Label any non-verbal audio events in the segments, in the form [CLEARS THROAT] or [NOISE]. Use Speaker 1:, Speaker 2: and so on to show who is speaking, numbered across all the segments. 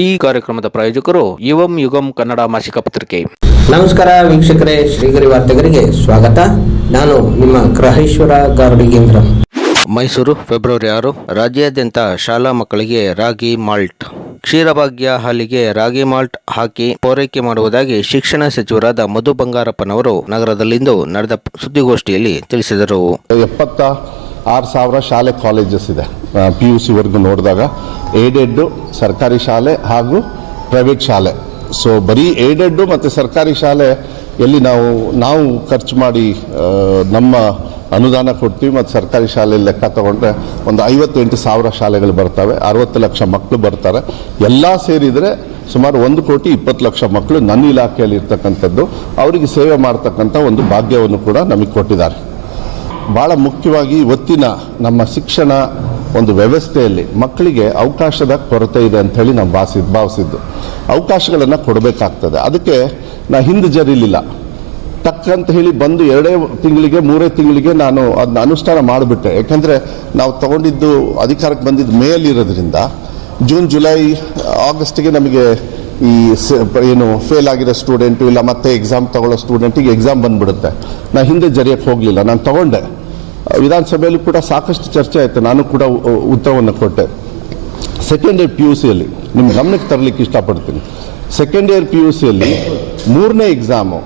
Speaker 1: ಈ ಕಾರ್ಯಕ್ರಮದ ಪ್ರಾಯೋಜಕರು ಯುವಂ ಯುಗಂ ಕನ್ನಡ ಮಾಸಿಕ ಪತ್ರಿಕೆ.
Speaker 2: ನಮಸ್ಕಾರ ವೀಕ್ಷಕರೇ ಶ್ರೀಗರಿ ವಾರ್ತೆಗರಿಗೆ ಸ್ವಾಗತ. ನಾನು ನಿಮ್ಮ ಗ್ರಹೇಶ್ವರ ಗಾರ್ಡಿಗೇಂದ್ರ
Speaker 1: ಮೈಸೂರು ಫೆಬ್ರವರಿ ಆರು ರಾಜ್ಯಾದ್ಯಂತ ಶಾಲಾ ಮಕ್ಕಳಿಗೆ ರಾಗಿ ಮಾಲ್ಟ್. ಕ್ಷೀರಭಾಗ್ಯ ಹಾಲಿಗೆ ರಾಗಿ ಮಾಲ್ಟ್ ಹಾಕಿ ಪೂರೈಕೆ ಮಾಡುವುದಾಗಿ ಶಿಕ್ಷಣ ಸಚಿವರಾದ ಮಧು ಬಂಗಾರಪ್ಪನವರು ನಗರದಲ್ಲಿಂದು ನಡೆದ ಸುದ್ದಿಗೋಷ್ಠಿಯಲ್ಲಿ ತಿಳಿಸಿದರು.
Speaker 3: ಎಪ್ಪತ್ತ ಆರು ಸಾವಿರ ಶಾಲೆ ಕಾಲೇಜಸ್ ಇದೆ. ಪಿ ಯು ಸಿವರೆಗೂ ನೋಡಿದಾಗ ಏಡೆಡ್ಡು ಸರ್ಕಾರಿ ಶಾಲೆ ಹಾಗೂ ಪ್ರೈವೇಟ್ ಶಾಲೆ. ಸೊ ಬರೀ ಏಡೆಡ್ಡು ಮತ್ತು ಸರ್ಕಾರಿ ಶಾಲೆ ಎಲ್ಲಿ ನಾವು ನಾವು ಖರ್ಚು ಮಾಡಿ ನಮ್ಮ ಅನುದಾನ ಕೊಡ್ತೀವಿ ಮತ್ತು ಸರ್ಕಾರಿ ಶಾಲೆ ಲೆಕ್ಕ ತಗೊಂಡ್ರೆ ಒಂದು ಐವತ್ತೆಂಟು ಸಾವಿರ ಶಾಲೆಗಳು ಬರ್ತವೆ, ಅರವತ್ತು ಲಕ್ಷ ಮಕ್ಕಳು ಬರ್ತಾರೆ. ಎಲ್ಲ ಸೇರಿದರೆ ಸುಮಾರು ಒಂದು ಕೋಟಿ ಇಪ್ಪತ್ತು ಲಕ್ಷ ಮಕ್ಕಳು ನನ್ನ ಇಲಾಖೆಯಲ್ಲಿ ಇರ್ತಕ್ಕಂಥದ್ದು ಅವರಿಗೆ ಸೇವೆ ಮಾಡ್ತಕ್ಕಂಥ ಒಂದು ಭಾಗ್ಯವನ್ನು ಕೂಡ ನಮಗೆ ಕೊಟ್ಟಿದ್ದಾರೆ. ಭಾಳ ಮುಖ್ಯವಾಗಿ ಇವತ್ತಿನ ನಮ್ಮ ಶಿಕ್ಷಣ ಒಂದು ವ್ಯವಸ್ಥೆಯಲ್ಲಿ ಮಕ್ಕಳಿಗೆ ಅವಕಾಶದ ಕೊರತೆ ಇದೆ ಅಂತ ಹೇಳಿ ನಾವು ಭಾಸಿ, ಭಾವಿಸಿದ್ದು. ಅವಕಾಶಗಳನ್ನು ಕೊಡಬೇಕಾಗ್ತದೆ. ಅದಕ್ಕೆ ನಾ ಹಿಂದೆ ಜರಿಲಿಲ್ಲ. ತಕ್ಕಂತ ಹೇಳಿ ಬಂದು ಎರಡೇ ತಿಂಗಳಿಗೆ, ಮೂರೇ ತಿಂಗಳಿಗೆ ನಾನು ಅದನ್ನ ಅನುಷ್ಠಾನ ಮಾಡಿಬಿಟ್ಟೆ. ಯಾಕೆಂದರೆ ನಾವು ತಗೊಂಡಿದ್ದು ಅಧಿಕಾರಕ್ಕೆ ಬಂದಿದ್ದು ಮೇಯಲ್ಲಿ ಇರೋದ್ರಿಂದ ಜೂನ್, ಜುಲೈ, ಆಗಸ್ಟ್ಗೆ ನಮಗೆ ಈ ಏನು ಫೇಲ್ ಆಗಿರೋ ಸ್ಟೂಡೆಂಟು ಇಲ್ಲ, ಮತ್ತೆ ಎಕ್ಸಾಮ್ ತಗೊಳ್ಳೋ ಸ್ಟೂಡೆಂಟಿಗೆ ಎಕ್ಸಾಮ್ ಬಂದ್ಬಿಡುತ್ತೆ. ನಾನು ಹಿಂದೆ ಜರಿಯಕ್ಕೆ ಹೋಗಲಿಲ್ಲ. ನಾನು ತಗೊಂಡೆ. ವಿಧಾನಸಭೆಯಲ್ಲೂ ಕೂಡ ಸಾಕಷ್ಟು ಚರ್ಚೆ ಆಯಿತು. ನಾನು ಕೂಡ ಉತ್ತರವನ್ನು ಕೊಟ್ಟೆ. ಸೆಕೆಂಡ್ ಇಯರ್ ಪಿ ಯು ಸಿಯಲ್ಲಿ ನಿಮ್ಮ ಗಮನಕ್ಕೆ ತರಲಿಕ್ಕೆ ಇಷ್ಟಪಡ್ತೀನಿ. ಸೆಕೆಂಡ್ ಇಯರ್ ಪಿ ಯು ಸಿಯಲ್ಲಿ ಮೂರನೇ ಎಕ್ಸಾಮು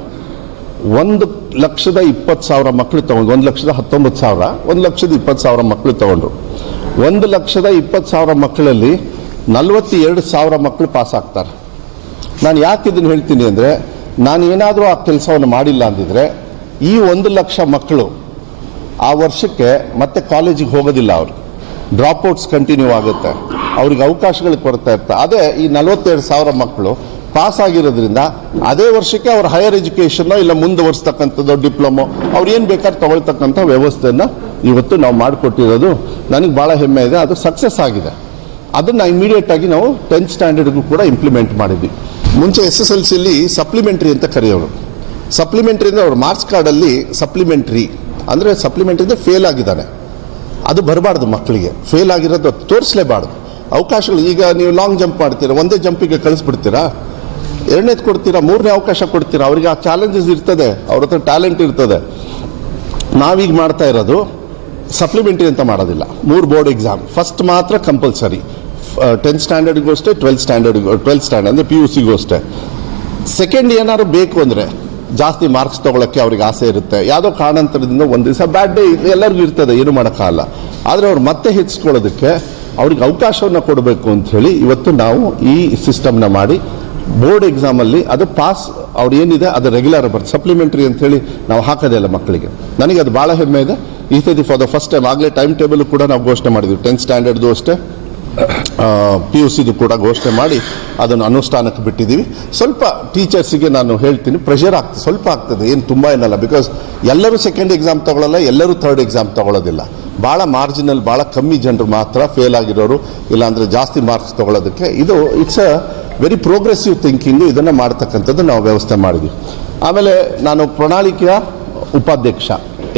Speaker 3: ಒಂದು ಲಕ್ಷದ ಇಪ್ಪತ್ತು ಸಾವಿರ ಮಕ್ಕಳು ತಗೊಂಡು, ಒಂದು ಲಕ್ಷದ ಹತ್ತೊಂಬತ್ತು ಸಾವಿರ, ಒಂದು ಲಕ್ಷದ ಇಪ್ಪತ್ತು ಸಾವಿರ ಮಕ್ಕಳು ತಗೊಂಡ್ರು ಒಂದು ಲಕ್ಷದ ಇಪ್ಪತ್ತು ಸಾವಿರ ಮಕ್ಕಳಲ್ಲಿ ನಲವತ್ತೆರಡು ಸಾವಿರ ಮಕ್ಕಳು ಪಾಸ್ ಆಗ್ತಾರೆ. ನಾನು ಯಾಕೆ ಇದನ್ನು ಹೇಳ್ತೀನಿ ಅಂದರೆ ನಾನು ಏನಾದರೂ ಆ ಕೆಲಸವನ್ನು ಮಾಡಿಲ್ಲ ಅಂದಿದ್ರೆ, ಈ ಒಂದು ಲಕ್ಷ ಮಕ್ಕಳು ಆ ವರ್ಷಕ್ಕೆ ಮತ್ತೆ ಕಾಲೇಜಿಗೆ ಹೋಗೋದಿಲ್ಲ ಅವರು. ಡ್ರಾಪ್ಔಟ್ಸ್ ಕಂಟಿನ್ಯೂ ಆಗುತ್ತೆ. ಅವ್ರಿಗೆ ಅವಕಾಶಗಳು ಕೊಡ್ತಾ ಇರ್ತಾ ಅದೇ ಈ ನಲವತ್ತೆರಡು ಸಾವಿರ ಮಕ್ಕಳು ಪಾಸ್ ಆಗಿರೋದ್ರಿಂದ ಅದೇ ವರ್ಷಕ್ಕೆ ಅವ್ರ ಹೈಯರ್ ಎಜುಕೇಷನ್ನೋ ಇಲ್ಲ ಮುಂದುವರಿಸ್ತಕ್ಕಂಥದ್ದು ಡಿಪ್ಲೊಮೊ ಅವ್ರು ಏನು ಬೇಕಾದ್ರೆ ತಗೊಳ್ತಕ್ಕಂಥ ವ್ಯವಸ್ಥೆಯನ್ನು ಇವತ್ತು ನಾವು ಮಾಡಿಕೊಟ್ಟಿರೋದು. ನನಗೆ ಭಾಳ ಹೆಮ್ಮೆ ಇದೆ. ಅದು ಸಕ್ಸಸ್ ಆಗಿದೆ. ಅದನ್ನು ಇಮಿಡಿಯೇಟ್ ಆಗಿ ನಾವು ಟೆಂತ್ ಸ್ಟ್ಯಾಂಡರ್ಡ್ಗೂ ಕೂಡ ಇಂಪ್ಲಿಮೆಂಟ್ ಮಾಡಿದ್ವಿ. ಮುಂಚೆ S S L C supplementary ಅಂತ ಕರೆಯೋರು. ಸಪ್ಲಿಮೆಂಟ್ರಿ ಅಂದರೆ ಅವ್ರ ಮಾರ್ಕ್ಸ್ ಕಾರ್ಡಲ್ಲಿ ಸಪ್ಲಿಮೆಂಟ್ರಿ ಅಂದರೆ ಸಪ್ಲಿಮೆಂಟಿಂದ ಫೇಲ್ ಆಗಿದ್ದಾನೆ. ಅದು ಬರಬಾರ್ದು ಮಕ್ಕಳಿಗೆ. ಫೇಲ್ ಆಗಿರೋದು ತೋರಿಸಲೇಬಾರ್ದು. ಅವಕಾಶಗಳು, ಈಗ ನೀವು ಲಾಂಗ್ ಜಂಪ್ ಮಾಡ್ತೀರಾ, ಒಂದೇ ಜಂಪಿಗೆ ಕಳಿಸ್ಬಿಡ್ತೀರಾ? ಎರಡನೇದು ಕೊಡ್ತೀರಾ, ಮೂರನೇ ಅವಕಾಶ ಕೊಡ್ತೀರಾ? ಅವರಿಗೆ ಆ ಚಾಲೆಂಜಸ್ ಇರ್ತದೆ, ಅವ್ರ ಹತ್ರ ಟ್ಯಾಲೆಂಟ್ ಇರ್ತದೆ. ನಾವೀಗ ಮಾಡ್ತಾ ಇರೋದು ಸಪ್ಲಿಮೆಂಟ್ರಿ ಅಂತ ಮಾಡೋದಿಲ್ಲ. ಮೂರು ಬೋರ್ಡ್ ಎಕ್ಸಾಮ್ ಫಸ್ಟ್ ಮಾತ್ರ ಕಂಪಲ್ಸರಿ ಟೆಂತ್ ಸ್ಟ್ಯಾಂಡರ್ಡ್ಗೂ ಅಷ್ಟೇ ಟ್ವೆಲ್ತ್ ಸ್ಟ್ಯಾಂಡರ್ಡ್ಗೂ ಟ್ವೆಲ್ತ್ ಸ್ಟ್ಯಾಂಡರ್ಡ್ ಅಂದರೆ ಪಿ ಯು ಸಿಗೂ ಅಷ್ಟೇ. ಸೆಕೆಂಡ್ ಏನಾದ್ರು ಬೇಕು ಅಂದರೆ ಜಾಸ್ತಿ ಮಾರ್ಕ್ಸ್ ತೊಗೊಳಕ್ಕೆ ಅವ್ರಿಗೆ ಆಸೆ ಇರುತ್ತೆ. ಯಾವುದೋ ಕಾರಣಾಂತರದಿಂದ ಒಂದು ದಿವಸ ಬ್ಯಾಡ್ ಡೇ ಎಲ್ಲರಿಗೂ ಇರ್ತದೆ, ಏನು ಮಾಡೋಕ್ಕಾಗಲ್ಲ ಆದರೆ ಅವ್ರು ಮತ್ತೆ ಹೆಚ್ಚಿಸ್ಕೊಳ್ಳೋದಕ್ಕೆ ಅವ್ರಿಗೆ ಅವಕಾಶವನ್ನು ಕೊಡಬೇಕು ಅಂಥೇಳಿ ಇವತ್ತು ನಾವು ಈ ಸಿಸ್ಟಮ್ನ ಮಾಡಿ ಬೋರ್ಡ್ ಎಕ್ಸಾಮಲ್ಲಿ ಅದು ಪಾಸ್ ಅವ್ರು ಏನಿದೆ ಅದು ರೆಗ್ಯುಲರ್ ಬರ್ತದೆ ಸಪ್ಲಿಮೆಂಟ್ರಿ ಅಂತೇಳಿ ನಾವು ಹಾಕೋದೇ ಇಲ್ಲ ಮಕ್ಕಳಿಗೆ. ನನಗೆ ಅದು ಭಾಳ ಹೆಮ್ಮೆ ಇದೆ. ಈ ಸತಿ ಫಾರ್ ದ ಫಸ್ಟ್ ಟೈಮ್ ಆಗಲೇ ಟೈಮ್ ಟೇಬಲ್ ಕೂಡ ನಾವು ಘೋಷಣೆ ಮಾಡಿದ್ವಿ. ಟೆಂತ್ ಸ್ಟ್ಯಾಂಡರ್ಡ್ದು ಅಷ್ಟೇ. ಪಿ ಯು ಸಿದು ಕೂಡ ಘೋಷಣೆ ಮಾಡಿ ಅದನ್ನು ಅನುಷ್ಠಾನಕ್ಕೆ ಬಿಟ್ಟಿದ್ದೀವಿ. ಸ್ವಲ್ಪ ಟೀಚರ್ಸಿಗೆ ನಾನು ಹೇಳ್ತೀನಿ ಪ್ರೆಷರ್ ಆಗ್ತದೆ ಸ್ವಲ್ಪ ಆಗ್ತದೆ, ಏನು ತುಂಬ ಏನಲ್ಲ ಬಿಕಾಸ್ ಎಲ್ಲರೂ ಸೆಕೆಂಡ್ ಎಕ್ಸಾಮ್ ತಗೊಳ್ಳಲ್ಲ ಎಲ್ಲರೂ ಥರ್ಡ್ ಎಕ್ಸಾಮ್ ತಗೊಳ್ಳೋದಿಲ್ಲ ಭಾಳ ಮಾರ್ಜಿನಲ್ ಭಾಳ ಕಮ್ಮಿ ಜನರು ಮಾತ್ರ ಫೇಲ್ ಆಗಿರೋರು, ಇಲ್ಲಾಂದರೆ ಜಾಸ್ತಿ ಮಾರ್ಕ್ಸ್ ತಗೊಳ್ಳೋದಕ್ಕೆ ಇದು it's a very progressive thinking ಇದನ್ನು ಮಾಡ್ತಕ್ಕಂಥದ್ದು ನಾವು ವ್ಯವಸ್ಥೆ ಮಾಡಿದ್ವಿ ಆಮೇಲೆ ನಾನು ಪ್ರಣಾಳಿಕೆಯ ಉಪಾಧ್ಯಕ್ಷ,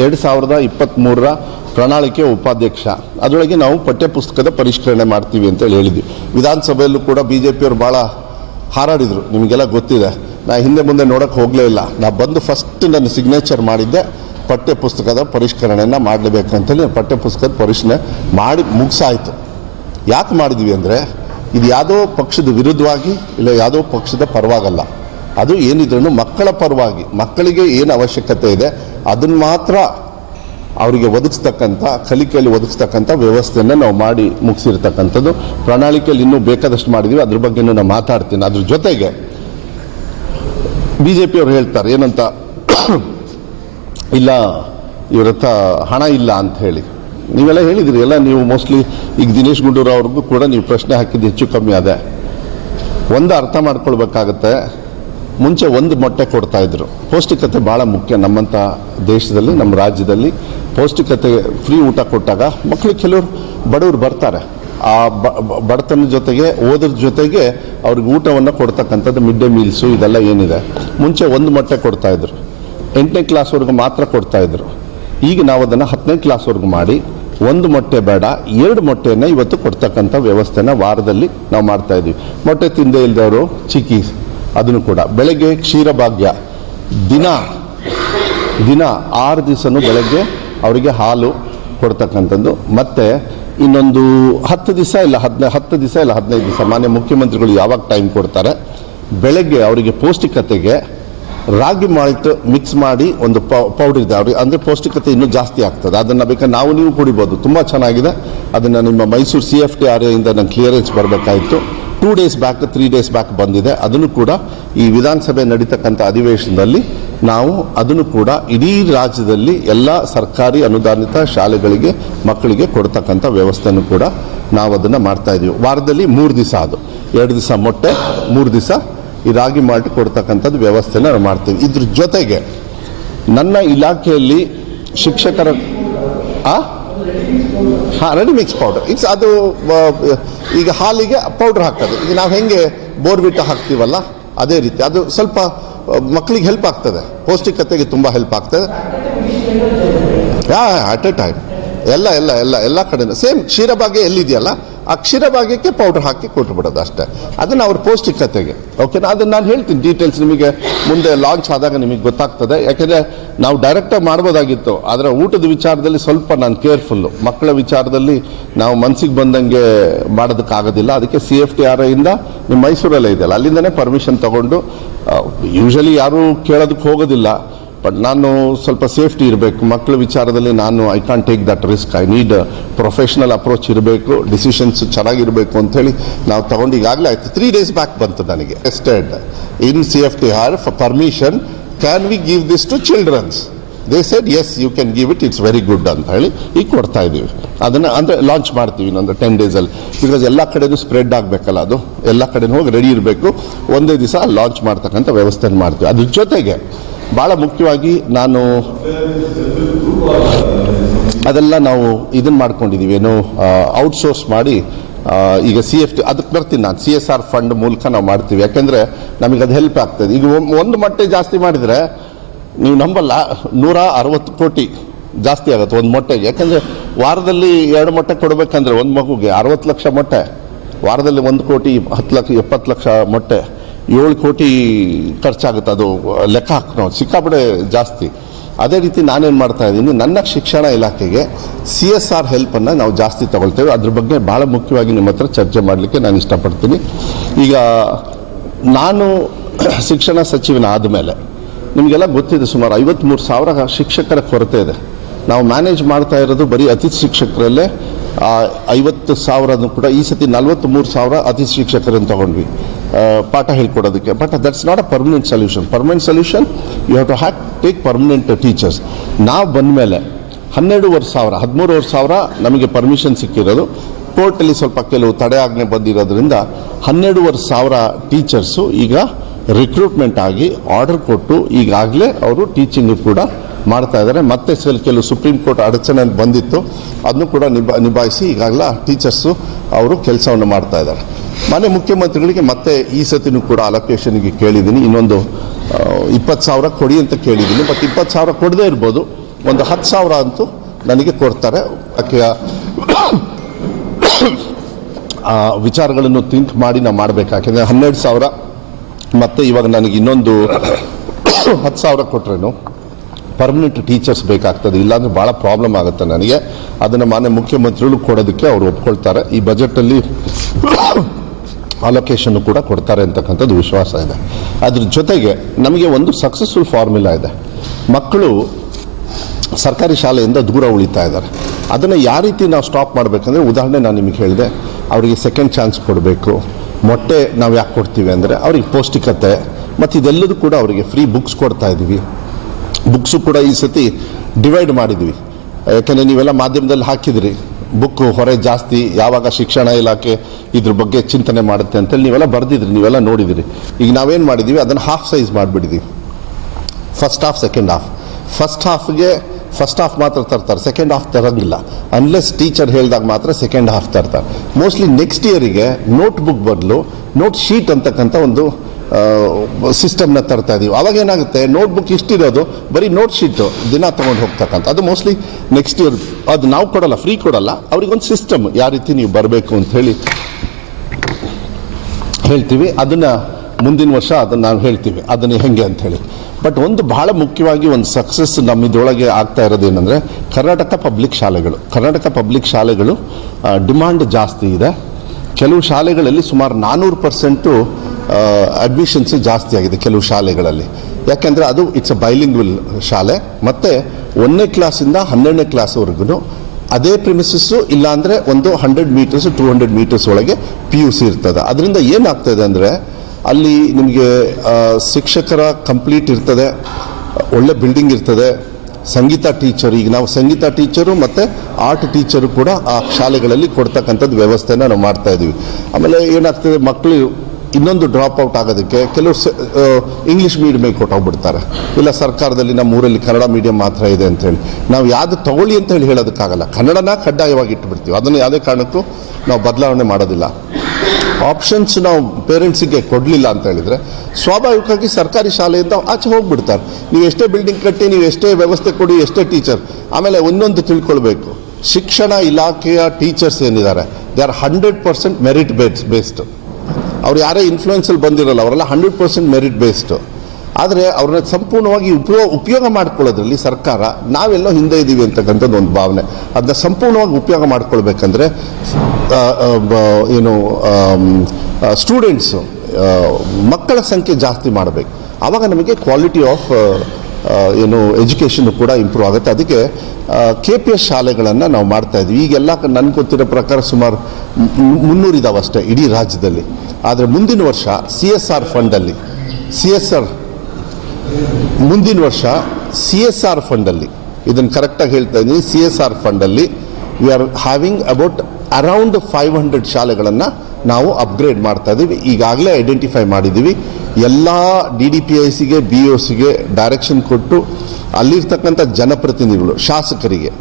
Speaker 3: ಎರಡು ಸಾವಿರದ ಇಪ್ಪತ್ತ್ಮೂರರ ಪ್ರಣಾಳಿಕೆ ಉಪಾಧ್ಯಕ್ಷ. ಅದರೊಳಗೆ ನಾವು ಪಠ್ಯಪುಸ್ತಕದ ಪರಿಷ್ಕರಣೆ ಮಾಡ್ತೀವಿ ಅಂತೇಳಿ ಹೇಳಿದ್ವಿ. ವಿಧಾನಸಭೆಯಲ್ಲೂ ಕೂಡ ಬಿ ಜೆ ಪಿಯವರು ಭಾಳ ಹಾರಾಡಿದರು. ನಿಮಗೆಲ್ಲ ಗೊತ್ತಿದೆ. ನಾ ಹಿಂದೆ ಮುಂದೆ ನೋಡೋಕ್ಕೆ ಹೋಗಲೇ ಇಲ್ಲ. ನಾ ಬಂದು ಫಸ್ಟ್ ನನ್ನ ಸಿಗ್ನೇಚರ್ ಮಾಡಿದ್ದೆ, ಪಠ್ಯಪುಸ್ತಕದ ಪರಿಷ್ಕರಣೆಯನ್ನು ಮಾಡಲೇಬೇಕು ಅಂತೇಳಿ ಪಠ್ಯಪುಸ್ತಕದ ಪರಿಷ್ಕರಣೆ ಮಾಡಿ ಮುಗಿಸಾಯಿತು. ಯಾಕೆ ಮಾಡಿದ್ವಿ ಅಂದರೆ, ಇದು ಯಾವುದೋ ಪಕ್ಷದ ವಿರುದ್ಧವಾಗಿ ಇಲ್ಲ ಯಾವುದೋ ಪಕ್ಷದ ಪರವಾಗಲ್ಲ. ಅದು ಏನಿದ್ರೂ ಮಕ್ಕಳ ಪರವಾಗಿ, ಮಕ್ಕಳಿಗೆ ಏನು ಅವಶ್ಯಕತೆ ಇದೆ ಅದನ್ನು ಮಾತ್ರ ಅವರಿಗೆ ಒದಗಿಸ್ತಕ್ಕಂಥ, ಕಲಿಕೆಯಲ್ಲಿ ಒದಗಿಸ್ತಕ್ಕಂಥ ವ್ಯವಸ್ಥೆಯನ್ನು ನಾವು ಮಾಡಿ ಮುಗಿಸಿರ್ತಕ್ಕಂಥದ್ದು. ಪ್ರಣಾಳಿಕೆಯಲ್ಲಿ ಇನ್ನೂ ಬೇಕಾದಷ್ಟು ಮಾಡಿದ್ದೀವಿ ಅದ್ರ ಬಗ್ಗೆ ನಾನು ಮಾತಾಡ್ತೀನಿ. ಅದ್ರ ಜೊತೆಗೆ ಬಿ ಜೆ ಪಿಯವರು ಹೇಳ್ತಾರೆ, ಏನಂತ? ಇಲ್ಲ, ಇವ್ರ ಹತ್ರ ಹಣ ಇಲ್ಲ ಅಂತ ಹೇಳಿ. ನೀವೆಲ್ಲ ಹೇಳಿದ್ರಿ, ಎಲ್ಲ ನೀವು ಮೋಸ್ಟ್ಲಿ ಈಗ ದಿನೇಶ್ ಗುಂಡೂರು ಅವ್ರಿಗೂ ಕೂಡ ನೀವು ಪ್ರಶ್ನೆ ಹಾಕಿದ್ದು ಹೆಚ್ಚು ಕಮ್ಮಿ ಅದೇ. ಒಂದು ಅರ್ಥ ಮಾಡ್ಕೊಳ್ಬೇಕಾಗತ್ತೆ. ಮುಂಚೆ ಒಂದು ಮೊಟ್ಟೆ ಕೊಡ್ತಾಯಿದ್ರು ಪೌಷ್ಟಿಕತೆ ಭಾಳ ಮುಖ್ಯ ನಮ್ಮಂಥ ದೇಶದಲ್ಲಿ, ನಮ್ಮ ರಾಜ್ಯದಲ್ಲಿ. ಪೌಷ್ಟಿಕತೆ ಫ್ರೀ ಊಟ ಕೊಟ್ಟಾಗ ಮಕ್ಕಳು ಕೆಲವರು ಬಡವರು ಬರ್ತಾರೆ. ಆ ಬಡತನ ಜೊತೆಗೆ ಓದ್ರ ಜೊತೆಗೆ ಅವ್ರಿಗೆ ಊಟವನ್ನು ಕೊಡ್ತಕ್ಕಂಥದ್ದು ಮಿಡ್ ಡೇ ಮೀಲ್ಸು ಇದೆಲ್ಲ ಏನಿದೆ. ಮುಂಚೆ ಒಂದು ಮೊಟ್ಟೆ ಕೊಡ್ತಾ ಇದ್ರು. ಎಂಟನೇ ಕ್ಲಾಸ್ವರೆಗೂ ಮಾತ್ರ ಕೊಡ್ತಾಯಿದ್ರು ಈಗ ನಾವು ಅದನ್ನು ಹತ್ತನೇ ಕ್ಲಾಸ್ವರೆಗೂ ಮಾಡಿ ಒಂದು ಮೊಟ್ಟೆ ಬೇಡ, ಎರಡು ಮೊಟ್ಟೆಯನ್ನು ಇವತ್ತು ಕೊಡ್ತಕ್ಕಂಥ ವ್ಯವಸ್ಥೆನ ವಾರದಲ್ಲಿ ನಾವು ಮಾಡ್ತಾ ಇದ್ದೀವಿ. ಮೊಟ್ಟೆ ತಿಂದೇ ಇಲ್ಲದವರು ಚಿಕ್ಕಿ, ಅದನ್ನು ಕೂಡ. ಬೆಳಗ್ಗೆ ಕ್ಷೀರಭಾಗ್ಯ. ದಿನ ದಿನ ಆರು ದಿವಸನೂ ಬೆಳಗ್ಗೆ ಅವರಿಗೆ ಹಾಲು ಕೊಡ್ತಕ್ಕಂಥದ್ದು. ಮತ್ತು ಇನ್ನೊಂದು ಹತ್ತು ದಿವಸ ಇಲ್ಲ, ಹದಿನೈ, ಹತ್ತು ದಿವಸ ಇಲ್ಲ, ಹದಿನೈದು ದಿವಸ ಮಾನ್ಯ ಮುಖ್ಯಮಂತ್ರಿಗಳು ಯಾವಾಗ ಟೈಮ್ ಕೊಡ್ತಾರೆ? ಬೆಳಗ್ಗೆ ಅವರಿಗೆ ಪೌಷ್ಟಿಕತೆಗೆ ರಾಗಿ ಮಾಲ್ಟ್ ಮಿಕ್ಸ್ ಮಾಡಿ ಒಂದು ಪೌಡರ್ ಇದೆ. ಅವ್ರಿಗೆ ಅಂದರೆ ಪೌಷ್ಟಿಕತೆ ಇನ್ನೂ ಜಾಸ್ತಿ ಆಗ್ತದೆ. ಅದನ್ನು ಬೇಕಾದ್ರೆ ನಾವು ನೀವು ಕುಡಿಬೋದು. ತುಂಬ ಚೆನ್ನಾಗಿದೆ. ಅದನ್ನು ನಿಮ್ಮ Mysuru C F T R ಇಂದ ನಂಗೆ clearance ಬರಬೇಕಾಯಿತು. Two days back three days back ಬಂದಿದೆ. ಅದನ್ನು ಕೂಡ ಈ ವಿಧಾನಸಭೆ ನಡೀತಕ್ಕಂಥ ಅಧಿವೇಶನದಲ್ಲಿ ನಾವು ಅದನ್ನು ಕೂಡ ಇಡೀ ರಾಜ್ಯದಲ್ಲಿ ಎಲ್ಲ ಸರ್ಕಾರಿ ಅನುದಾನಿತ ಶಾಲೆಗಳಿಗೆ, ಮಕ್ಕಳಿಗೆ ಕೊಡ್ತಕ್ಕಂಥ ವ್ಯವಸ್ಥೆಯನ್ನು ಕೂಡ ನಾವು ಅದನ್ನು ಮಾಡ್ತಾ ಇದ್ದೀವಿ ವಾರದಲ್ಲಿ ಮೂರು ದಿವಸ ಅದು. ಎರಡು ದಿವಸ ಮೊಟ್ಟೆ, ಮೂರು ದಿವಸ ಈ ರಾಗಿ ಮಾಲ್ಟ್ ಕೊಡ್ತಕ್ಕಂಥದ್ದು ವ್ಯವಸ್ಥೆನ ನಾವು ಮಾಡ್ತೀವಿ. ಇದ್ರ ಜೊತೆಗೆ ನನ್ನ ಇಲಾಖೆಯಲ್ಲಿ ಶಿಕ್ಷಕರ, ಆ? ಹಾಂ ರೆಡಿ ಮಿಕ್ಸ್ ಪೌಡರ್ ಇಟ್ಸ್ ಅದು ಈಗ ಹಾಲಿಗೆ ಪೌಡರ್ ಹಾಕ್ತದೆ ಈಗ ನಾವು ಹೆಂಗೆ ಬೋರ್ವಿಟ ಹಾಕ್ತೀವಲ್ಲ, ಅದೇ ರೀತಿ. ಅದು ಸ್ವಲ್ಪ ಮಕ್ಕಳಿಗೆ ಹೆಲ್ಪ್ ಆಗ್ತದೆ. ಪೌಷ್ಟಿಕತೆಗೆ ತುಂಬ ಹೆಲ್ಪ್ ಆಗ್ತದೆ. ಯಾ ಅಟ್ ಎ ಟೈಮ್ ಎಲ್ಲ ಎಲ್ಲ ಎಲ್ಲ ಎಲ್ಲ ಕಡೆ ಸೇಮ್ ಕ್ಷೀರಭಾಗ್ಯ ಎಲ್ಲಿದೆಯಲ್ಲ? ಆ ಭಾಗಕ್ಕೆ ಪೌಡರ್ ಹಾಕಿ ಕೊಟ್ಬಿಡೋದು ಅಷ್ಟೇ. ಅದನ್ನು ಅವ್ರ ಪೌಷ್ಟಿಕತೆಗೆ. ಓಕೆನಾ ಅದನ್ನು ನಾನು ಹೇಳ್ತೀನಿ ಡೀಟೇಲ್ಸ್ ನಿಮಗೆ ಮುಂದೆ ಲಾಂಚ್ ಆದಾಗ ನಿಮಗೆ ಗೊತ್ತಾಗ್ತದೆ. ಯಾಕೆಂದರೆ ನಾವು ಡೈರೆಕ್ಟಾಗಿ ಮಾಡ್ಬೋದಾಗಿತ್ತು, ಆದರೆ ಊಟದ ವಿಚಾರದಲ್ಲಿ ಸ್ವಲ್ಪ ನಾನು ಕೇರ್ಫುಲ್ಲು ಮಕ್ಕಳ ವಿಚಾರದಲ್ಲಿ ನಾವು ಮನಸ್ಸಿಗೆ ಬಂದಂಗೆ ಮಾಡೋದಕ್ಕಾಗೋದಿಲ್ಲ. ಅದಕ್ಕೆ ಸಿ ಎಫ್ ಟಿ ಆರ್ ಐಯಿಂದ ನಿಮ್ಮ ಮೈಸೂರಲ್ಲೇ ಇದೆಯಲ್ಲ, ಅಲ್ಲಿಂದನೇ ಪರ್ಮಿಷನ್ ತಗೊಂಡು ಯೂಶಲಿ ಯಾರೂ ಕೇಳೋದಕ್ಕೆ ಹೋಗೋದಿಲ್ಲ. ಬಟ್ ನಾನು ಸ್ವಲ್ಪ ಸೇಫ್ಟಿ ಇರಬೇಕು. ಮಕ್ಕಳ ವಿಚಾರದಲ್ಲಿ ನಾನು I can take that risk I need professional approach ಇರಬೇಕು. ಡಿಸಿಷನ್ಸ್ ಚೆನ್ನಾಗಿರಬೇಕು ಅಂತೇಳಿ ನಾವು ತಗೊಂಡು ಈಗಾಗಲೇ ಆಯಿತು. ತ್ರೀ ಡೇಸ್ ಬ್ಯಾಕ್ ಬಂತು ನನಗೆ. Tested in C F T R for permission can we give this to childrens they said yes you can give it it's very good ಅಂತ ಹೇಳಿ ಈಗ ಕೊಡ್ತಾ ಇದ್ದೀವಿ. ಅದನ್ನು ಅಂದರೆ ಲಾಂಚ್ ಮಾಡ್ತೀವಿ ಇನ್ನೊಂದು ಟೆನ್ ಡೇಸಲ್ಲಿ ಬಿಕಾಸ್ ಎಲ್ಲ ಕಡೆನೂ ಸ್ಪ್ರೆಡ್ ಆಗಬೇಕಲ್ಲ ಅದು. ಎಲ್ಲ ಕಡೆಯೂ ಹೋಗಿ ರೆಡಿ ಇರಬೇಕು. ಒಂದೇ ದಿವಸ ಲಾಂಚ್ ಮಾಡ್ತಕ್ಕಂಥ ವ್ಯವಸ್ಥೆಯನ್ನು ಮಾಡ್ತೀವಿ. ಅದ್ರ ಜೊತೆಗೆ ಭಾಳ ಮುಖ್ಯವಾಗಿ ನಾನು ಅದೆಲ್ಲ ನಾವು ಇದನ್ನು ಮಾಡ್ಕೊಂಡಿದ್ದೀವಿ ಏನು ಔಟ್ಸೋರ್ಸ್ ಮಾಡಿ ಈಗ ಸಿ ಎಫ್ ಟಿ ಅದಕ್ಕೆ ಬರ್ತೀನಿ ನಾನು. ಸಿ ಎಸ್ ಆರ್ ಫಂಡ್ ಮೂಲಕ ನಾವು ಮಾಡ್ತೀವಿ. ಯಾಕೆಂದರೆ ನಮಗೆ ಅದು ಹೆಲ್ಪ್ ಆಗ್ತದೆ. ಈಗ ಒಂದು ಮೊಟ್ಟೆ ಜಾಸ್ತಿ ಮಾಡಿದರೆ ನೀವು ನಂಬಲ್ಲ, ನೂರ ಅರವತ್ತು ಕೋಟಿ ಜಾಸ್ತಿ ಆಗುತ್ತೆ ಒಂದು ಮೊಟ್ಟೆಗೆ. ಯಾಕೆಂದರೆ ವಾರದಲ್ಲಿ ಎರಡು ಮೊಟ್ಟೆ ಕೊಡಬೇಕಂದ್ರೆ ಒಂದು ಮಗುಗೆ ಅರವತ್ತು ಲಕ್ಷ ಮೊಟ್ಟೆ, ವಾರದಲ್ಲಿ ಒಂದು ಕೋಟಿ ಹತ್ತು ಲಕ್ಷ, ಎಪ್ಪತ್ತು ಲಕ್ಷ ಮೊಟ್ಟೆ. ಏಳು ಕೋಟಿ ಖರ್ಚಾಗುತ್ತೆ, ಅದು ಲೆಕ್ಕ ಹಾಕಿ ಸಿಕ್ಕಾಪಡೆ ಜಾಸ್ತಿ. ಅದೇ ರೀತಿ ನಾನೇನು ಮಾಡ್ತಾ ಇದ್ದೀನಿ, ನನ್ನ ಶಿಕ್ಷಣ ಇಲಾಖೆಗೆ ಸಿ ಎಸ್ ಆರ್ ಹೆಲ್ಪನ್ನು ನಾವು ಜಾಸ್ತಿ ತಗೊಳ್ತೇವೆ. ಅದ್ರ ಬಗ್ಗೆ ಭಾಳ ಮುಖ್ಯವಾಗಿ ನಿಮ್ಮ ಹತ್ರ ಚರ್ಚೆ ಮಾಡಲಿಕ್ಕೆ ನಾನು ಇಷ್ಟಪಡ್ತೀನಿ. ಈಗ ನಾನು [CLEARS THROAT] ಶಿಕ್ಷಣ ಸಚಿವನ ಆದಮೇಲೆ, ನಿಮಗೆಲ್ಲ ಗೊತ್ತಿದೆ, ಸುಮಾರು ಐವತ್ತ್ಮೂರು ಸಾವಿರ ಶಿಕ್ಷಕರ ಕೊರತೆ ಇದೆ. ನಾವು ಮ್ಯಾನೇಜ್ ಮಾಡ್ತಾ ಇರೋದು ಬರೀ ಅತಿಥಿ ಶಿಕ್ಷಕರಲ್ಲೇ ಐವತ್ತು ಸಾವಿರನೂ ಕೂಡ ಈ ಸತಿ ನಲ್ವತ್ತ್ಮೂರು ಸಾವಿರ ಅತಿಥಿ ಶಿಕ್ಷಕರನ್ನು ತಗೊಂಡ್ವಿ. ಪಾಠ ಹೇಳ್ಕೊಡೋದಕ್ಕೆ. But that's not a permanent solution permanent solution you have to hack take permanent teachers ನಾವು ಬಂದ ಮೇಲೆ ಹನ್ನೆರಡೂವರೆ ಸಾವಿರ ಹದಿಮೂರುವರೆ ಸಾವಿರ ನಮಗೆ ಪರ್ಮಿಷನ್ ಸಿಕ್ಕಿರೋದು. ಕೋರ್ಟಲ್ಲಿ ಸ್ವಲ್ಪ ಕೆಲವು ತಡೆ ಆಜ್ಞೆ ಬಂದಿರೋದ್ರಿಂದ ಹನ್ನೆರಡೂವರೆ ಸಾವಿರ ಟೀಚರ್ಸು ಈಗ ರಿಕ್ರೂಟ್ಮೆಂಟ್ ಆಗಿ ಆರ್ಡರ್ ಕೊಟ್ಟು ಈಗಾಗಲೇ ಅವರು ಟೀಚಿಂಗ್ ಕೂಡ ಮಾಡ್ತಾ ಇದ್ದಾರೆ. ಮತ್ತೆ ಕೆಲವು ಸುಪ್ರೀಂ ಕೋರ್ಟ್ ಅಡಚಣೆ ಬಂದಿತ್ತು. ಅದನ್ನು ಕೂಡ ನಿಭಾ, ನಿಭಾಯಿಸಿ ಈಗಾಗಲೇ ಟೀಚರ್ಸು ಅವರು ಕೆಲಸವನ್ನು ಮಾಡ್ತಾ ಇದ್ದಾರೆ. ಮನೆ ಮುಖ್ಯಮಂತ್ರಿಗಳಿಗೆ ಮತ್ತೆ ಈ ಸತಿನೂ ಕೂಡ ಅಲೋಕೇಶನ್ಗೆ ಕೇಳಿದ್ದೀನಿ. ಇನ್ನೊಂದು ಇಪ್ಪತ್ತು ಸಾವಿರ ಕೊಡಿ ಅಂತ ಕೇಳಿದ್ದೀನಿ. ಬಟ್ ಇಪ್ಪತ್ತು ಸಾವಿರ ಕೊಡದೇ ಇರ್ಬೋದು. ಒಂದು ಹತ್ತು ಸಾವಿರ ಅಂತೂ ನನಗೆ ಕೊಡ್ತಾರೆ. ಆಕೆಯ ವಿಚಾರಗಳನ್ನು ಥಿಂಕ್ ಮಾಡಿ ನಾವು ಮಾಡಬೇಕು? ಯಾಕೆಂದರೆ ಹನ್ನೆರಡು ಸಾವಿರ, ಮತ್ತು ಇವಾಗ ನನಗೆ ಇನ್ನೊಂದು ಹತ್ತು ಸಾವಿರ ಕೊಟ್ರೇನು? ಪರ್ಮನೆಂಟ್ ಟೀಚರ್ಸ್ ಬೇಕಾಗ್ತದೆ. ಇಲ್ಲಾಂದ್ರೆ ಭಾಳ ಪ್ರಾಬ್ಲಮ್ ಆಗುತ್ತೆ ನನಗೆ. ಅದನ್ನು ಮಾನ್ಯ ಮುಖ್ಯಮಂತ್ರಿಗಳು ಕೊಡೋದಕ್ಕೆ ಅವರು ಒಪ್ಕೊಳ್ತಾರೆ. ಈ ಬಜೆಟಲ್ಲಿ ಅಲೋಕೇಶನ್ [COUGHS] ಕೂಡ ಕೊಡ್ತಾರೆ ಅಂತಕ್ಕಂಥದ್ದು ವಿಶ್ವಾಸ ಇದೆ. ಅದ್ರ ಜೊತೆಗೆ ನಮಗೆ ಒಂದು ಸಕ್ಸಸ್ಫುಲ್ ಫಾರ್ಮುಲಾ ಇದೆ. ಮಕ್ಕಳು ಸರ್ಕಾರಿ ಶಾಲೆಯಿಂದ ದೂರ ಉಳಿತಾ ಇದ್ದಾರೆ. ಅದನ್ನು ಯಾವ ರೀತಿ ನಾವು ಸ್ಟಾಪ್ ಮಾಡಬೇಕಂದ್ರೆ, ಉದಾಹರಣೆ ನಾನು ನಿಮಗೆ ಹೇಳಿದೆ. ಅವರಿಗೆ ಸೆಕೆಂಡ್ ಚಾನ್ಸ್ ಕೊಡಬೇಕು. ಮೊಟ್ಟೆ ನಾವು ಯಾಕೆ ಕೊಡ್ತೀವಿ ಅಂದರೆ ಅವ್ರಿಗೆ ಪೌಷ್ಟಿಕತೆ. ಮತ್ತು ಇದೆಲ್ಲದೂ ಕೂಡ ಅವರಿಗೆ ಫ್ರೀ ಬುಕ್ಸ್ ಕೊಡ್ತಾ ಇದ್ದೀವಿ ಬುಕ್ಸು ಕೂಡ ಈ ಸತಿ ಡಿವೈಡ್ ಮಾಡಿದ್ವಿ. ಯಾಕೆಂದರೆ ನೀವೆಲ್ಲ ಮಾಧ್ಯಮದಲ್ಲಿ ಹಾಕಿದ್ರಿ. ಬುಕ್ ಹೊರೆ ಜಾಸ್ತಿ, ಯಾವಾಗ ಶಿಕ್ಷಣ ಇಲಾಖೆ ಇದ್ರ ಬಗ್ಗೆ ಚಿಂತನೆ ಮಾಡುತ್ತೆ ಅಂತೇಳಿ ನೀವೆಲ್ಲ ಬರೆದಿದ್ರಿ, ನೀವೆಲ್ಲ ನೋಡಿದಿರಿ. ಈಗ ನಾವೇನು ಮಾಡಿದ್ದೀವಿ ಅದನ್ನು half size ಮಾಡಿಬಿಟ್ಟಿದ್ವಿ first half second half first ಹಾಫ್ಗೆ first half ಮಾತ್ರ ತರ್ತಾರೆ ಸೆಕೆಂಡ್ ಹಾಫ್ ತರಂಗಿಲ್ಲ. ಅನ್ಲೆಸ್ ಟೀಚರ್ ಹೇಳಿದಾಗ ಮಾತ್ರ ಸೆಕೆಂಡ್ ಹಾಫ್ ತರ್ತಾರೆ. ಮೋಸ್ಟ್ಲಿ ನೆಕ್ಸ್ಟ್ ಇಯರಿಗೆ ನೋಟ್ ಬುಕ್ ಬದಲು ನೋಟ್ ಶೀಟ್ ಅಂತಕ್ಕಂಥ ಒಂದು ಸಿಸ್ಟಮ್ನ ತರ್ತಾ ಇದೀವಿ. ಅವಾಗ ಏನಾಗುತ್ತೆ ನೋಟ್ಬುಕ್ ಇಷ್ಟಿರೋದು ಬರೀ ನೋಟ್ ಶೀಟು ದಿನ ತೊಗೊಂಡು ಹೋಗ್ತಕ್ಕಂಥ ಅದು ಮೋಸ್ಟ್ಲಿ ನೆಕ್ಸ್ಟ್ ಇಯರ್ ಅದು ನಾವು ಕೊಡಲ್ಲ ಫ್ರೀ ಕೊಡಲ್ಲ, ಅವ್ರಿಗೊಂದು ಸಿಸ್ಟಮ್ ಯಾವ ರೀತಿ ನೀವು ಬರಬೇಕು ಅಂತ ಹೇಳಿ ಹೇಳ್ತೀವಿ. ಅದನ್ನು ಮುಂದಿನ ವರ್ಷ ಅದನ್ನು ನಾವು ಹೇಳ್ತೀವಿ. ಅದನ್ನು ಹೆಂಗೆ ಅಂತ ಹೇಳಿ. ಬಟ್ ಒಂದು ಬಹಳ ಮುಖ್ಯವಾಗಿ ಒಂದು ಸಕ್ಸಸ್ ನಮ್ಮ ಇದರೊಳಗೆ ಆಗ್ತಾ ಇರೋದೇನೆಂದರೆ ಕರ್ನಾಟಕ ಪಬ್ಲಿಕ್ ಶಾಲೆಗಳು. ಕರ್ನಾಟಕ ಪಬ್ಲಿಕ್ ಶಾಲೆಗಳು ಡಿಮಾಂಡ್ ಜಾಸ್ತಿ ಇದೆ. ಕೆಲವು ಶಾಲೆಗಳಲ್ಲಿ ಸುಮಾರು ನಾನ್ನೂರು ಪರ್ಸೆಂಟು ಅಡ್ಮಿಷನ್ಸ್ ಜಾಸ್ತಿ ಆಗಿದೆ ಕೆಲವು ಶಾಲೆಗಳಲ್ಲಿ. ಯಾಕೆಂದರೆ ಅದು ಇಟ್ಸ್ ಅ ಬೈಲಿಂಗ್ವಿಲ್ ಶಾಲೆ. ಮತ್ತು ಒಂದನೇ ಕ್ಲಾಸಿಂದ ಹನ್ನೆರಡನೇ ಕ್ಲಾಸ್ವರೆಗೂ ಅದೇ ಪ್ರಿಮಿಸಸ್ಸು ಇಲ್ಲಾಂದರೆ ಒಂದು hundred meters two hundred meters ಒಳಗೆ ಪಿ ಯು ಸಿ ಇರ್ತದೆ. ಅದರಿಂದ ಏನಾಗ್ತದೆ ಅಂದರೆ ಅಲ್ಲಿ ನಿಮಗೆ ಶಿಕ್ಷಕರ ಕಂಪ್ಲೀಟ್ ಇರ್ತದೆ, ಒಳ್ಳೆ ಬಿಲ್ಡಿಂಗ್ ಇರ್ತದೆ. ಸಂಗೀತ ಟೀಚರ್ ಈಗ ನಾವು ಸಂಗೀತ ಟೀಚರು ಮತ್ತು ಆರ್ಟ್ ಟೀಚರು ಕೂಡ ಆ ಶಾಲೆಗಳಲ್ಲಿ ಕೊಡ್ತಕ್ಕಂಥದ್ದು ವ್ಯವಸ್ಥೆನ ನಾವು ಮಾಡ್ತಾ ಇದ್ದೀವಿ ಆಮೇಲೆ ಏನಾಗ್ತದೆ ಮಕ್ಕಳು ಇನ್ನೊಂದು ಡ್ರಾಪ್ ಔಟ್ ಆಗೋದಕ್ಕೆ ಕೆಲವರು ಇಂಗ್ಲೀಷ್ ಮೀಡಿಯಮಿಗೆ ಕೊಟ್ಟೋಗ್ಬಿಡ್ತಾರೆ ಇಲ್ಲ, ಸರ್ಕಾರದಲ್ಲಿ ನಮ್ಮ ಊರಲ್ಲಿ ಕನ್ನಡ ಮೀಡಿಯಂ ಮಾತ್ರ ಇದೆ ಅಂತ ಹೇಳಿ. ನಾವು ಯಾವುದು ತಗೊಳ್ಳಿ ಅಂತ ಹೇಳಿ ಹೇಳೋದಕ್ಕಾಗಲ್ಲ. ಕನ್ನಡನ ಕಡ್ಡಾಯವಾಗಿ ಇಟ್ಬಿಡ್ತೀವಿ. ಅದನ್ನು ಯಾವುದೇ ಕಾರಣಕ್ಕೂ ನಾವು ಬದಲಾವಣೆ ಮಾಡೋದಿಲ್ಲ. ಆಪ್ಷನ್ಸ್ ನಾವು ಪೇರೆಂಟ್ಸಿಗೆ ಕೊಡಲಿಲ್ಲ ಅಂತ ಹೇಳಿದರೆ, ಸ್ವಾಭಾವಿಕವಾಗಿ ಸರ್ಕಾರಿ ಶಾಲೆಯಿಂದ ಆಚೆ ಹೋಗ್ಬಿಡ್ತಾರೆ. ನೀವು ಎಷ್ಟೇ ಬಿಲ್ಡಿಂಗ್ ಕಟ್ಟಿ, ನೀವು ಎಷ್ಟೇ ವ್ಯವಸ್ಥೆ ಕೊಡಿ, ಎಷ್ಟೇ ಟೀಚರ್ ಆಮೇಲೆ ಒಂದೊಂದು ತಿಳ್ಕೊಳ್ಬೇಕು. ಶಿಕ್ಷಣ ಇಲಾಖೆಯ ಟೀಚರ್ಸ್ ಏನಿದ್ದಾರೆ? They are hundred percent merit base based ಅವ್ರು ಯಾರೇ ಇನ್ಫ್ಲೂಯೆನ್ಸಲ್ಲಿ ಬಂದಿರಲ್ಲ, ಅವರೆಲ್ಲ ಹಂಡ್ರೆಡ್ ಪರ್ಸೆಂಟ್ ಮೆರಿಟ್ ಬೇಸ್ಡು ಆದರೆ ಅವ್ರನ್ನ ಸಂಪೂರ್ಣವಾಗಿ ಉಪಯೋಗ ಉಪಯೋಗ ಮಾಡ್ಕೊಳ್ಳೋದ್ರಲ್ಲಿ ಸರ್ಕಾರ, ನಾವೆಲ್ಲೋ ಹಿಂದೆ ಇದ್ದೀವಿ ಅಂತಕ್ಕಂಥದ್ದು ಒಂದು ಭಾವನೆ. ಅದನ್ನ ಸಂಪೂರ್ಣವಾಗಿ ಉಪಯೋಗ ಮಾಡ್ಕೊಳ್ಬೇಕಂದ್ರೆ ಏನು ಸ್ಟೂಡೆಂಟ್ಸು ಮಕ್ಕಳ ಸಂಖ್ಯೆ ಜಾಸ್ತಿ ಮಾಡಬೇಕು. ಆವಾಗ ನಮಗೆ ಕ್ವಾಲಿಟಿ ಆಫ್ ಏನು ಎಜುಕೇಷನ್ ಕೂಡ ಇಂಪ್ರೂವ್ ಆಗುತ್ತೆ. ಅದಕ್ಕೆ ಕೆ ಪಿ ಎಸ್ ಶಾಲೆಗಳನ್ನು ನಾವು ಮಾಡ್ತಾ ಇದ್ವಿ. ಈಗೆಲ್ಲ ನನಗೆ ಗೊತ್ತಿರೋ ಪ್ರಕಾರ ಸುಮಾರು ಮುನ್ನೂರು ಇದಾವೆ ಅಷ್ಟೇ ಇಡೀ ರಾಜ್ಯದಲ್ಲಿ. ಆದರೆ ಮುಂದಿನ ವರ್ಷ ಸಿ ಎಸ್ ಆರ್ ಫಂಡಲ್ಲಿ ಸಿ ಎಸ್ ಆರ್ ಮುಂದಿನ ವರ್ಷ ಸಿ ಎಸ್ ಆರ್ ಫಂಡಲ್ಲಿ ಇದನ್ನು ಕರೆಕ್ಟಾಗಿ ಹೇಳ್ತಾ ಇದ್ದೀನಿ. C S R ಫಂಡಲ್ಲಿ we are having about around five hundred ಶಾಲೆಗಳನ್ನು ನಾವು ಅಪ್ಗ್ರೇಡ್ ಮಾಡ್ತಾ ಇದ್ದೀವಿ. ಈಗಾಗಲೇ ಐಡೆಂಟಿಫೈ ಮಾಡಿದ್ದೀವಿ. ಎಲ್ಲ ಡಿ ಡಿ ಪಿ ಐ ಸಿಗೆ, ಬಿ ಓ ಸಿಗೆ ಡೈರೆಕ್ಷನ್ ಕೊಟ್ಟು ಅಲ್ಲಿರ್ತಕ್ಕಂಥ ಜನಪ್ರತಿನಿಧಿಗಳು, ಶಾಸಕರಿಗೆ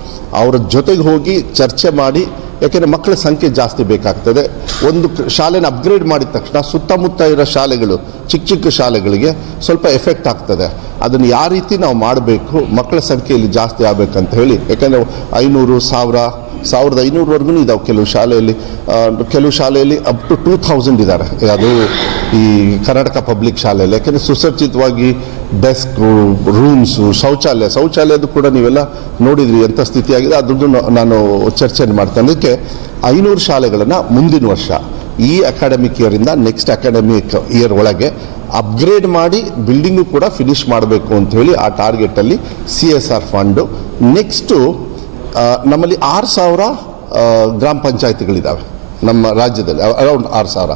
Speaker 3: ಅವರ ಜೊತೆಗೆ ಹೋಗಿ ಚರ್ಚೆ ಮಾಡಿ, ಯಾಕೆಂದರೆ ಮಕ್ಕಳ ಸಂಖ್ಯೆ ಜಾಸ್ತಿ ಬೇಕಾಗ್ತದೆ. ಒಂದು ಶಾಲೆನ ಅಪ್ಗ್ರೇಡ್ ಮಾಡಿದ ತಕ್ಷಣ ಸುತ್ತಮುತ್ತ ಇರೋ ಶಾಲೆಗಳು, ಚಿಕ್ಕ ಚಿಕ್ಕ ಶಾಲೆಗಳಿಗೆ ಸ್ವಲ್ಪ ಎಫೆಕ್ಟ್ ಆಗ್ತದೆ. ಅದನ್ನು ಯಾವ ರೀತಿ ನಾವು ಮಾಡಬೇಕು, ಮಕ್ಕಳ ಸಂಖ್ಯೆಯಲ್ಲಿ ಜಾಸ್ತಿ ಆಗಬೇಕಂತ ಹೇಳಿ, ಯಾಕೆಂದರೆ ಐನೂರು, ಸಾವಿರ ಸಾವಿರದ ಐನೂರವರೆಗೂ ಇದಾವೆ ಕೆಲವು ಶಾಲೆಯಲ್ಲಿ. ಕೆಲವು ಶಾಲೆಯಲ್ಲಿ ಅಪ್ ಟು ಟೂ ಥೌಸಂಡ್ ಇದ್ದಾರೆ ಅದು ಈ ಕರ್ನಾಟಕ ಪಬ್ಲಿಕ್ ಶಾಲೆಯಲ್ಲಿ. ಯಾಕೆಂದರೆ ಸುಸಜ್ಜಿತವಾಗಿ ಡೆಸ್ಕ್ ರೂಮ್ಸು ಶೌಚಾಲಯ, ಶೌಚಾಲಯದ್ದು ಕೂಡ ನೀವೆಲ್ಲ ನೋಡಿದ್ರಿ ಎಂಥ ಸ್ಥಿತಿಯಾಗಿದೆ. ಅದ್ರದ್ದು ನಾನು ಚರ್ಚೆ ಮಾಡ್ತೇನೆ. ಅದಕ್ಕೆ ಐನೂರು ಶಾಲೆಗಳನ್ನು ಮುಂದಿನ ವರ್ಷ ಈ ಅಕಾಡೆಮಿಕ್ ಇಯರಿಂದ ನೆಕ್ಸ್ಟ್ ಅಕಾಡೆಮಿಕ್ ಇಯರ್ ಒಳಗೆ ಅಪ್ಗ್ರೇಡ್ ಮಾಡಿ ಬಿಲ್ಡಿಂಗು ಕೂಡ ಫಿನಿಶ್ ಮಾಡಬೇಕು ಅಂತ ಹೇಳಿ ಆ ಟಾರ್ಗೆಟಲ್ಲಿ C S R fund next ನಮ್ಮಲ್ಲಿ ಆರು ಸಾವಿರ ಗ್ರಾಮ ಪಂಚಾಯತಿಗಳಿದ್ದಾವೆ ನಮ್ಮ ರಾಜ್ಯದಲ್ಲಿ ಅರೌಂಡ್ ಆರು ಸಾವಿರ.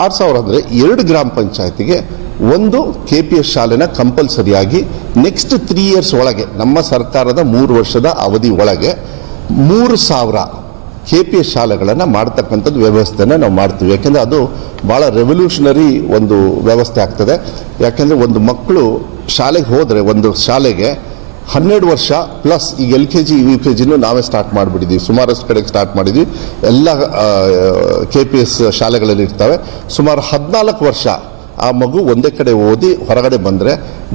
Speaker 3: ಆರು ಸಾವಿರ ಅಂದರೆ ಎರಡು ಗ್ರಾಮ ಪಂಚಾಯತಿಗೆ ಒಂದು ಕೆ ಪಿ ಎಸ್ ಶಾಲೆನ ಕಂಪಲ್ಸರಿಯಾಗಿ ನೆಕ್ಸ್ಟ್ ತ್ರೀ ಇಯರ್ಸ್ ಒಳಗೆ, ನಮ್ಮ ಸರ್ಕಾರದ ಮೂರು ವರ್ಷದ ಅವಧಿ ಒಳಗೆ ಮೂರು ಸಾವಿರ ಕೆ ಪಿ ಎಸ್ ಶಾಲೆಗಳನ್ನು ಮಾಡ್ತಕ್ಕಂಥದ್ದು ವ್ಯವಸ್ಥೆನ ನಾವು ಮಾಡ್ತೀವಿ. ಯಾಕೆಂದರೆ ಅದು ಭಾಳ ರೆವಲ್ಯೂಷನರಿ ಒಂದು ವ್ಯವಸ್ಥೆ ಆಗ್ತದೆ. ಯಾಕೆಂದರೆ ಒಂದು ಮಕ್ಕಳು ಶಾಲೆಗೆ ಹೋದರೆ, ಒಂದು ಶಾಲೆಗೆ ಹನ್ನೆರಡು ವರ್ಷ ಪ್ಲಸ್ ಈಗ L K G U K ಜಿನೂ ನಾವೇ ಸ್ಟಾರ್ಟ್ ಮಾಡಿಬಿಟ್ಟಿದ್ದೀವಿ ಸುಮಾರಷ್ಟು ಕಡೆಗೆ ಸ್ಟಾರ್ಟ್ ಮಾಡಿದ್ವಿ. ಎಲ್ಲ ಕೆ ಪಿ ಎಸ್ ಶಾಲೆಗಳಲ್ಲಿ ಇರ್ತವೆ. ಸುಮಾರು ಹದಿನಾಲ್ಕು ವರ್ಷ ಆ ಮಗು ಒಂದೇ ಕಡೆ ಓದಿ ಹೊರಗಡೆ ಬಂದರೆ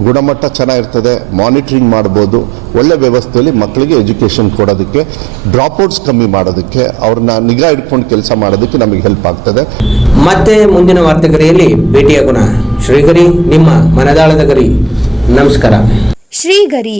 Speaker 3: ಗುಣಮಟ್ಟ ಚೆನ್ನಾಗಿರ್ತದೆ ಮಾನಿಟ್ರಿಂಗ್ ಮಾಡ್ಬೋದು ಒಳ್ಳೆ ವ್ಯವಸ್ಥೆಯಲ್ಲಿ ಮಕ್ಕಳಿಗೆ ಎಜುಕೇಷನ್ ಕೊಡೋದಕ್ಕೆ ಡ್ರಾಪ್ಔಟ್ಸ್ ಕಮ್ಮಿ ಮಾಡೋದಕ್ಕೆ ಅವ್ರನ್ನ ನಿಗಾ ಇಟ್ಕೊಂಡು ಕೆಲಸ ಮಾಡೋದಕ್ಕೆ ನಮಗೆ ಹೆಲ್ಪ್ ಆಗ್ತದೆ.
Speaker 2: ಮತ್ತೆ ಮುಂದಿನ ವಾರ್ತೆಗರಿಯಲ್ಲಿ ಭೇಟಿಯಾಗೋಣ. ಶ್ರೀಗರಿ ನಿಮ್ಮ ಮನದಾಳದ ಗರಿ. ನಮಸ್ಕಾರ.
Speaker 4: ಶ್ರೀಗರಿ